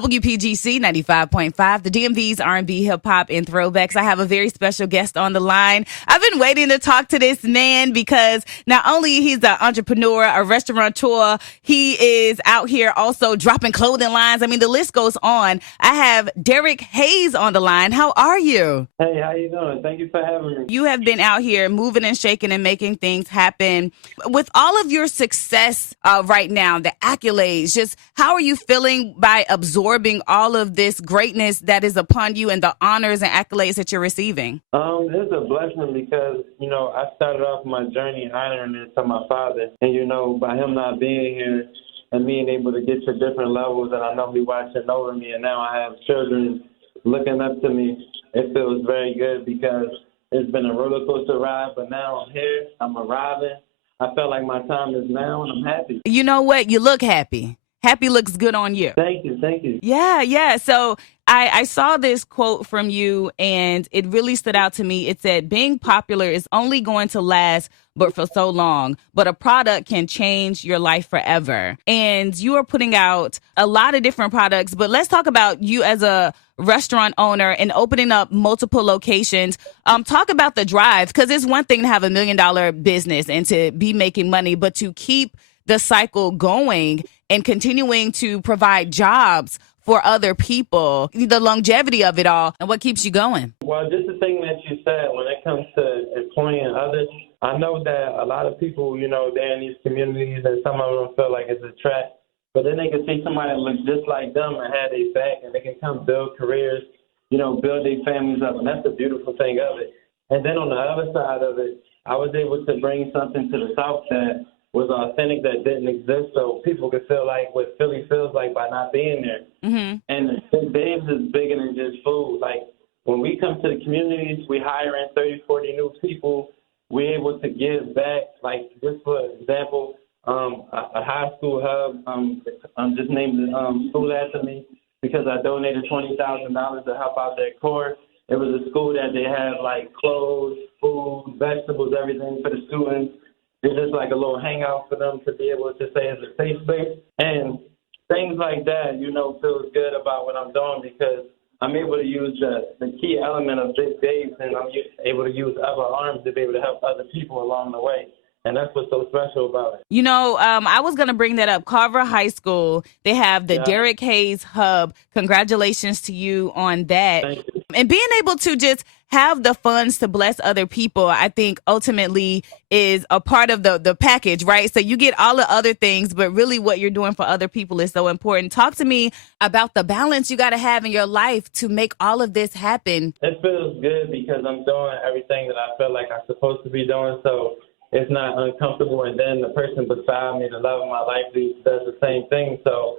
WPGC 95.5, the DMV's R&B, hip-hop, and throwbacks. I have a very special guest on the line. I've been waiting to talk to this man because not only he's an entrepreneur, a restaurateur, he is out here also dropping clothing lines. I mean, the list goes on. I have Derrick Hayes on the line. How are you? Hey, how you doing? Thank you for having me. You have been out here moving and shaking and making things happen. With all of your success right now, the accolades, just how are you feeling by absorbing all of this greatness that is upon you and the honors and accolades that you're receiving? It's a blessing because, I started off my journey honoring it to my father. And, by him not being here and being able to get to different levels that I know he watching over me, and now I have children looking up to me, it feels very good because it's been a roller coaster ride, but now I'm here, I'm arriving. I felt like my time is now, and I'm happy. You know what? You look happy. Happy looks good on you. Thank you. Yeah. So I saw this quote from you, and it really stood out to me. It said, being popular is only going to last but for so long, but a product can change your life forever. And you are putting out a lot of different products, but let's talk about you as a restaurant owner and opening up multiple locations. Talk about the drive, because it's one thing to have $1 million business and to be making money, but to keep the cycle going and continuing to provide jobs for other people, the longevity of it all, and what keeps you going? Well, just the thing that you said, when it comes to employing others, I know that a lot of people, they're in these communities and some of them feel like it's a trap, but then they can see somebody that looks just like them and have their back, and they can come build careers, build their families up, and that's the beautiful thing of it. And then on the other side of it, I was able to bring something to the South that was authentic, that didn't exist, so people could feel like what Philly feels like by not being there. Mm-hmm. And Dave's is bigger than just food. Like, when we come to the communities, we hire in 30, 40 new people. We're able to give back, like, just for example, a high school hub. I'm just named the school after me because I donated $20,000 to help out their core. It was a school that they have, like, clothes, food, vegetables, everything for the students. It's just like a little hangout for them to be able to say it's a safe space. And things like that, feels good about what I'm doing because I'm able to use the key element of Big Dave's, and I'm able to use other arms to be able to help other people along the way. And that's what's so special about it. I was going to bring that up. Carver High School, they have the Derrick Hayes Hub. Congratulations to you on that. Thank you. And being able to just have the funds to bless other people, I think ultimately is a part of the package, right? So you get all the other things, but really what you're doing for other people is so important. Talk to me about the balance you got to have in your life to make all of this happen. It feels good because I'm doing everything that I feel like I'm supposed to be doing, so it's not uncomfortable. And then the person beside me, the love of my life, does the same thing. So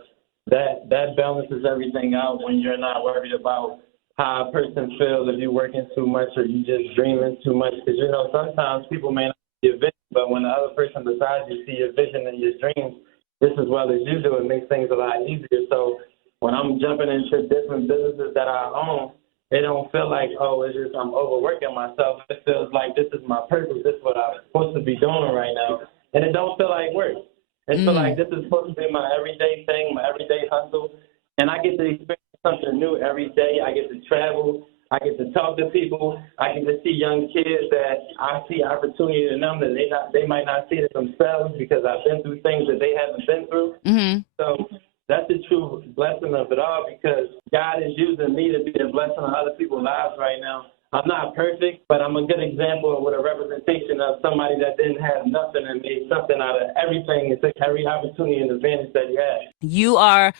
that balances everything out when you're not worried about how a person feels if you're working too much or you just dreaming too much. Because, sometimes people may not see your vision, but when the other person beside you see your vision and your dreams just as well as you do, it makes things a lot easier. So when I'm jumping into different businesses that I own, it don't feel like, it's just I'm overworking myself. It feels like this is my purpose. This is what I'm supposed to be doing right now. And it don't feel like work. It feels like this is supposed to be my everyday thing, my everyday hustle. And I get to experience something new every day. I get to travel. I get to talk to people. I get to see young kids that I see opportunity in them that they might not see it themselves because I've been through things that they haven't been through. Mm-hmm. So that's the true blessing of it all because God is using me to be a blessing on other people's lives right now. I'm not perfect, but I'm a good example with a representation of somebody that didn't have nothing and made something out of everything and took every opportunity and advantage that he had. You are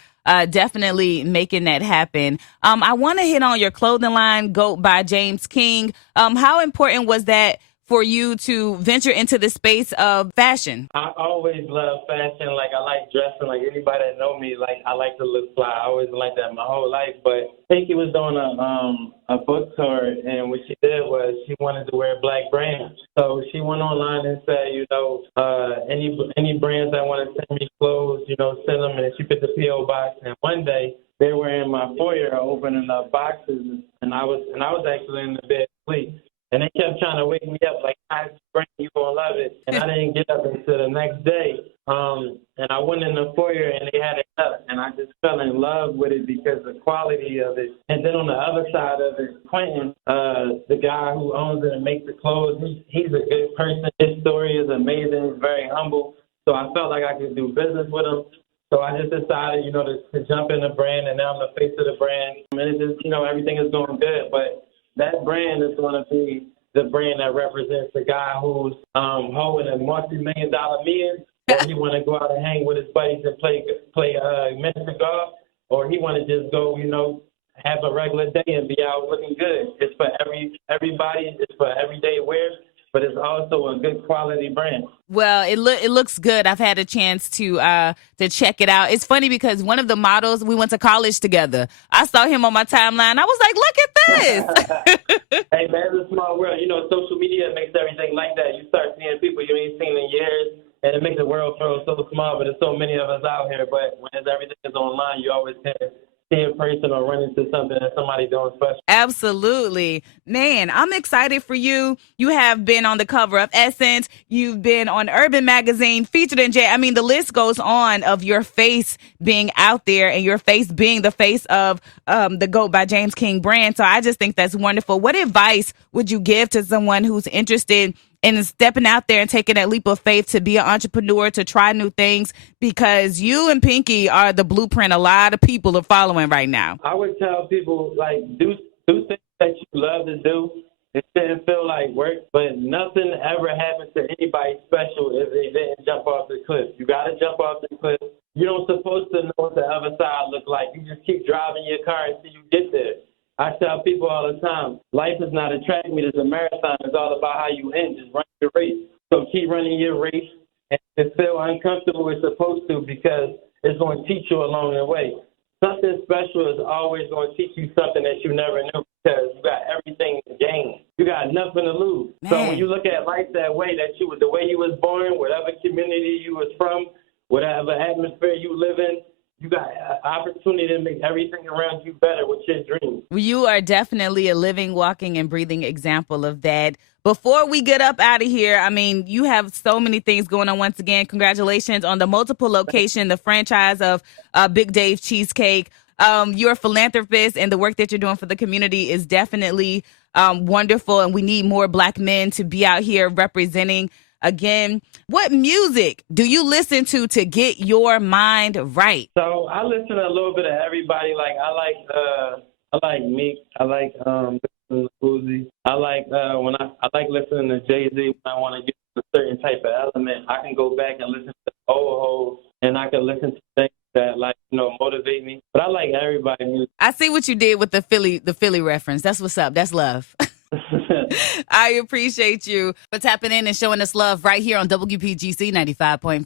definitely making that happen. I want to hit on your clothing line, GOAT by James King. How important was that for you to venture into the space of fashion? I always love fashion. Like, I like dressing. Like, anybody that know me, like, I like to look fly. I always liked that my whole life. But Pinky was doing a book tour, and what she did was she wanted to wear black brands. So she went online and said, any brands that want to send me clothes, send them. And she put the P.O. box. And one day, they were in my foyer opening up boxes, and I was actually in the bed asleep. And they kept trying to wake me up, like, I spring, you gonna love it. And I didn't get up until the next day. And I went in the foyer and they had it up, and I just fell in love with it because the quality of it. And then on the other side of it, Quentin, the guy who owns it and makes the clothes, he's a good person. His story is amazing. He's very humble. So I felt like I could do business with him. So I just decided, to jump in the brand, and now I'm the face of the brand. And it's just, everything is going good. But that brand is going to be the brand that represents the guy who's holding a multi-million-dollar million, or he want to go out and hang with his buddies and play miniature golf, or he want to just go, have a regular day and be out looking good. It's for everybody. It's for everyday wear, but it's also a good quality brand. Well, it looks good. I've had a chance to check it out. It's funny because one of the models, we went to college together. I saw him on my timeline. I was like, look at this. Hey, man, it's a small world. Social media makes everything like that. You start seeing people you ain't seen in years, and it makes the world feel so small, but there's so many of us out here. But when everything is online, you always can see a person or run into something that somebody doing special. Absolutely. Man, I'm excited for you. You have been on the cover of Essence. You've been on Urban Magazine, featured in J. I mean, the list goes on of your face being out there and your face being the face of the GOAT by James King brand. So I just think that's wonderful. What advice would you give to someone who's interested in stepping out there and taking that leap of faith to be an entrepreneur, to try new things? Because you and Pinky are the blueprint a lot of people are following right now. I would tell people, do things that you love to do. It didn't feel like work, but nothing ever happens to anybody special if they didn't jump off the cliff. You got to jump off the cliff. You don't supposed to know what the other side look like. You just keep driving your car until you get there. I tell people all the time, life is not a track meet, it's a marathon. It's all about how you end. Just run your race. So keep running your race. And if it feel uncomfortable, it's supposed to, because it's going to teach you along the way. Something special is always going to teach you something that you never knew, because you got everything to gain. You got nothing to lose. Man. So when you look at life that way, the way you was born, whatever community you was from, whatever atmosphere you live in, you got an opportunity to make everything around you better with your dreams. You are definitely a living, walking, and breathing example of that. Before we get up out of here, I mean, you have so many things going on. Once again, congratulations on the multiple location, the franchise of Big Dave Cheesecake. You're a philanthropist, and the work that you're doing for the community is definitely wonderful. And we need more Black men to be out here representing. Again, what music do you listen to get your mind right? So I listen to a little bit of everybody. I like Meek. I like listening to Uzi. I like listening to Jay-Z when I want to get a certain type of element. I can go back and listen to old hoes, and I can listen to things that motivate me. But I like everybody's music. I see what you did with the Philly reference. That's what's up. That's love. I appreciate you for tapping in and showing us love right here on WPGC 95.5.